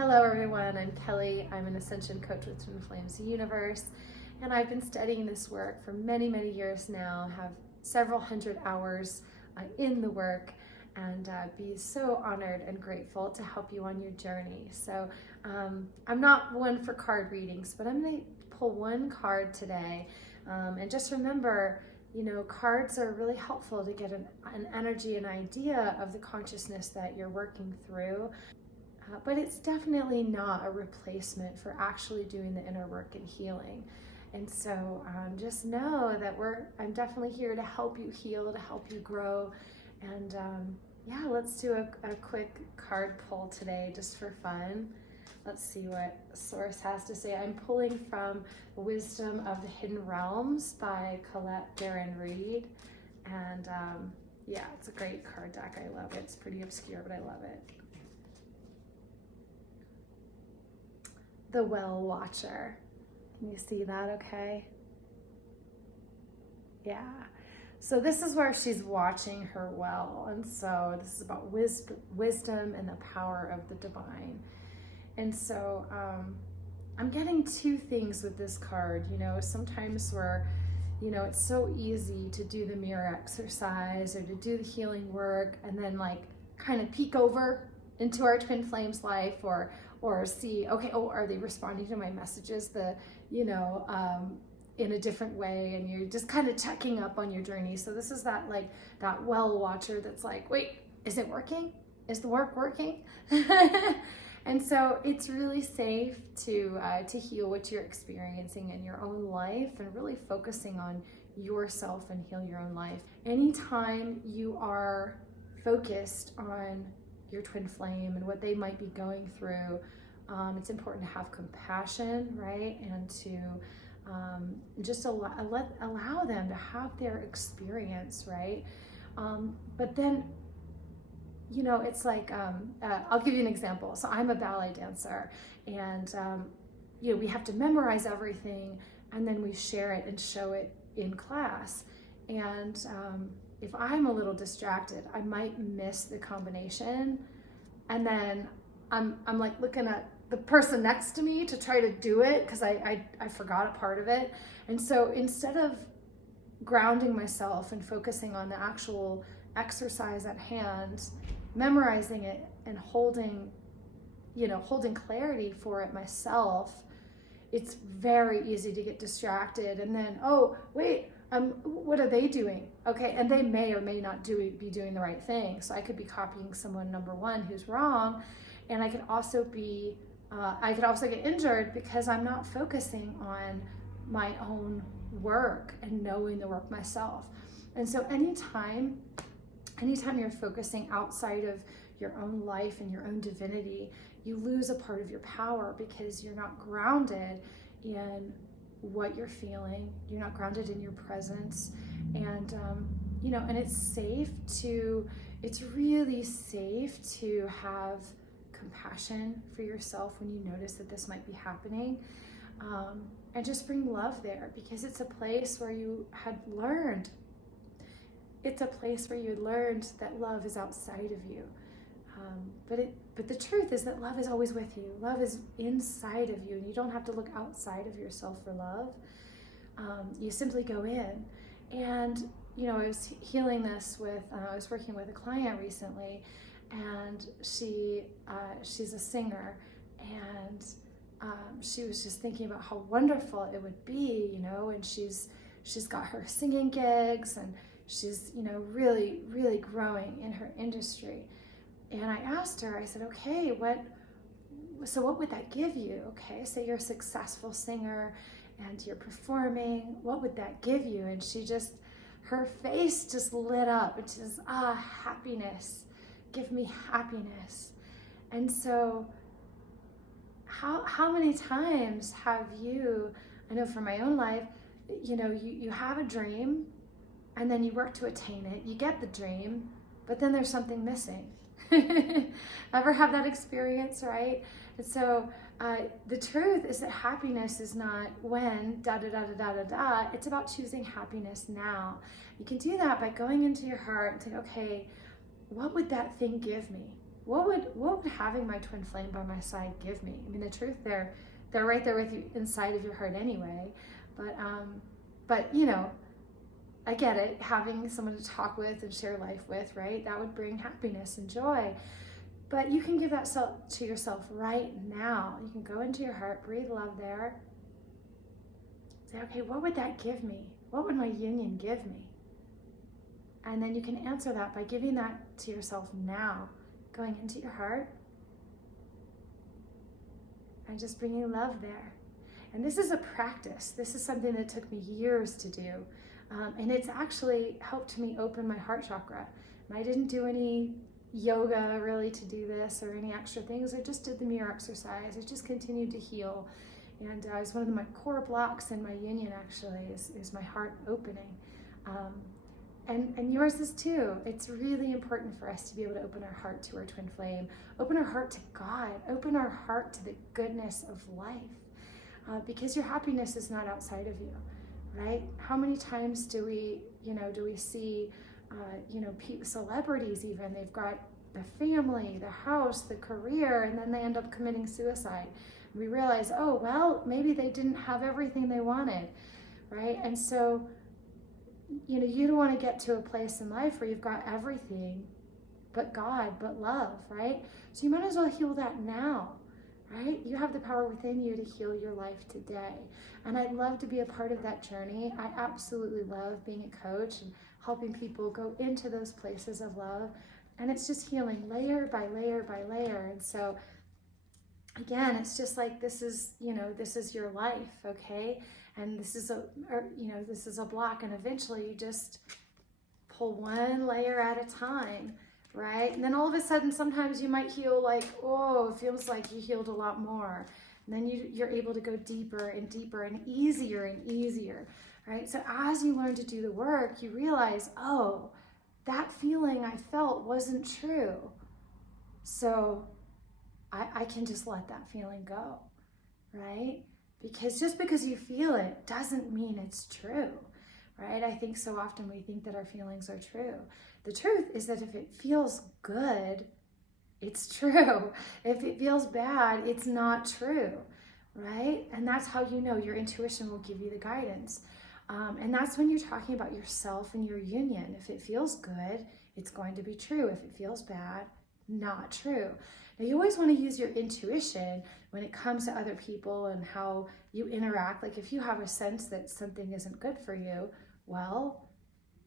Hello everyone, I'm Kelly. I'm an Ascension coach with Twin Flames Universe, and I've been studying this work for many years now, have several hundred hours in the work, and be so honored and grateful to help you on your journey. So I'm not one for card readings, but I'm going to pull one card today, and just remember, cards are really helpful to get an energy, an idea of the consciousness that you're working through. But it's definitely not a replacement for actually doing the inner work and healing. And so just know that I'm definitely here to help you heal, to help you grow. And yeah, let's do a quick card pull today just for fun. Let's see what Source has to say. I'm pulling from Wisdom of the Hidden Realms by Colette Baron Reed. And yeah, it's a great card deck. I love it. It's pretty obscure, but I love it. The Well Watcher. Can you see that okay? Yeah. So this is where she's watching her well. And so this is about wisdom and the power of the divine. And so I'm getting two things with this card. Sometimes it's so easy to do the mirror exercise or to do the healing work and then kind of peek over into our twin flames life or see, okay, are they responding to my messages in a different way, and you're just kind of checking up on your journey. So this is that well watcher that's like, wait, is it working? Is the work working? And so it's really safe to heal what you're experiencing in your own life and really focusing on yourself and heal your own life. Anytime you are focused on your twin flame and what they might be going through, it's important to have compassion, right? And to just allow them to have their experience, right? But then, it's like, I'll give you an example. So I'm a ballet dancer, and we have to memorize everything, and then we share it and show it in class. And if I'm a little distracted, I might miss the combination, and then I'm like looking at the person next to me to try to do it because I forgot a part of it. And so instead of grounding myself and focusing on the actual exercise at hand, memorizing it and holding clarity for it myself, it's very easy to get distracted. And then, oh, wait, what are they doing? Okay, and they may or may not be doing the right thing. So I could be copying someone, number one, who's wrong, and I could also get injured because I'm not focusing on my own work and knowing the work myself. And so anytime you're focusing outside of your own life and your own divinity, you lose a part of your power because you're not grounded in what you're feeling. You're not grounded in your presence. And, and it's really safe to have compassion for yourself when you notice that this might be happening. And just bring love there, because it's a place where you had learned. It's a place where you learned that love is outside of you. But the truth is that love is always with you. Love is inside of you, and you don't have to look outside of yourself for love. You simply go in. And, I was healing this I was working with a client recently, and she's a singer, and she was just thinking about how wonderful it would be, and she's got her singing gigs, and she's, really, really growing in her industry. And I asked her, I said, okay, what would that give you? Okay, say you're a successful singer and you're performing, what would that give you? And her face just lit up, and she says, happiness, give me happiness. And so how many times have you, I know from my own life, you have a dream and then you work to attain it, you get the dream, but then there's something missing. Ever have that experience, right? And so the truth is that happiness is not when it's about choosing happiness now. You can do that by going into your heart and saying, okay, what would that thing give me? what would having my twin flame by my side give me? I mean, the truth, they're right there with you inside of your heart anyway. But you know, I get it, having someone to talk with and share life with, right? That would bring happiness and joy. But you can give that to yourself right now. You can go into your heart, breathe love there. Say, okay, what would that give me? What would my union give me? And then you can answer that by giving that to yourself now, going into your heart and just bringing love there. And this is a practice. This is something that took me years to do. And it's actually helped me open my heart chakra. And I didn't do any yoga really to do this or any extra things. I just did the mirror exercise. I just continued to heal. And it's one of my core blocks in my union actually is my heart opening. And yours is too. It's really important for us to be able to open our heart to our twin flame, open our heart to God, open our heart to the goodness of life, because your happiness is not outside of you, right? How many times do we see, celebrities even, they've got the family, the house, the career, and then they end up committing suicide. We realize, oh, well, maybe they didn't have everything they wanted, right? And so, you don't want to get to a place in life where you've got everything but God, but love, right? So you might as well heal that now, right? You have the power within you to heal your life today. And I'd love to be a part of that journey. I absolutely love being a coach and helping people go into those places of love. And it's just healing layer by layer by layer. And so again, it's just like, this is your life, okay? And this is a block, and eventually you just pull one layer at a time, right? And then all of a sudden, sometimes you might heal like, oh, it feels like you healed a lot more. And then you're able to go deeper and deeper and easier, right? So as you learn to do the work, you realize, oh, that feeling I felt wasn't true. So I can just let that feeling go, right? Because just because you feel it doesn't mean it's true, right? I think so often we think that our feelings are true. The truth is that if it feels good, it's true. If it feels bad, it's not true, right? And that's how you know your intuition will give you the guidance. And that's when you're talking about yourself and your union. If it feels good, it's going to be true. If it feels bad, not true. Now, you always want to use your intuition when it comes to other people and how you interact. Like if you have a sense that something isn't good for you, well,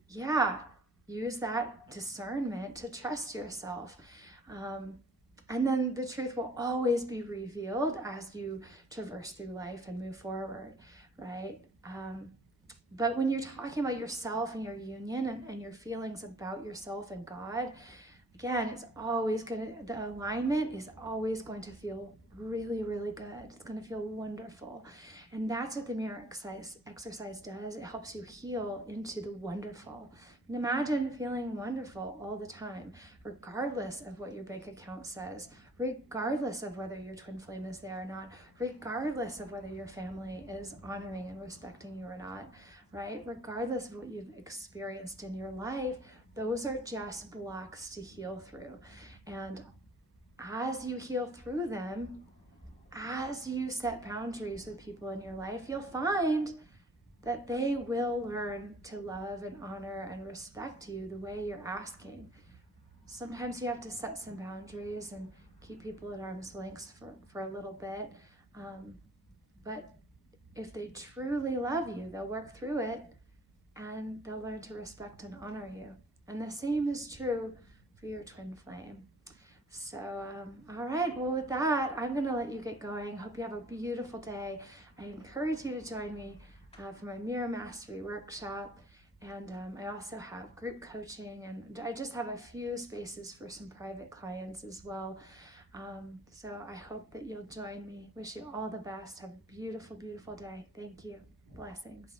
yeah, use that discernment to trust yourself. And then the truth will always be revealed as you traverse through life and move forward, right? But when you're talking about yourself and your union and your feelings about yourself and God, again, the alignment is always going to feel really, really good. It's going to feel wonderful. And that's what the mirror exercise does. It helps you heal into the wonderful. And imagine feeling wonderful all the time, regardless of what your bank account says, regardless of whether your twin flame is there or not, regardless of whether your family is honoring and respecting you or not, right? Regardless of what you've experienced in your life, those are just blocks to heal through. And as you heal through them, as you set boundaries with people in your life, you'll find that they will learn to love and honor and respect you the way you're asking. Sometimes you have to set some boundaries and keep people at arm's length for a little bit. But if they truly love you, they'll work through it and they'll learn to respect and honor you. And the same is true for your twin flame. So, all right, well, with that, I'm going to let you get going. Hope you have a beautiful day. I encourage you to join me for my Mirror Mastery workshop. And I also have group coaching, and I just have a few spaces for some private clients as well. So I hope that you'll join me. Wish you all the best. Have a beautiful, beautiful day. Thank you. Blessings.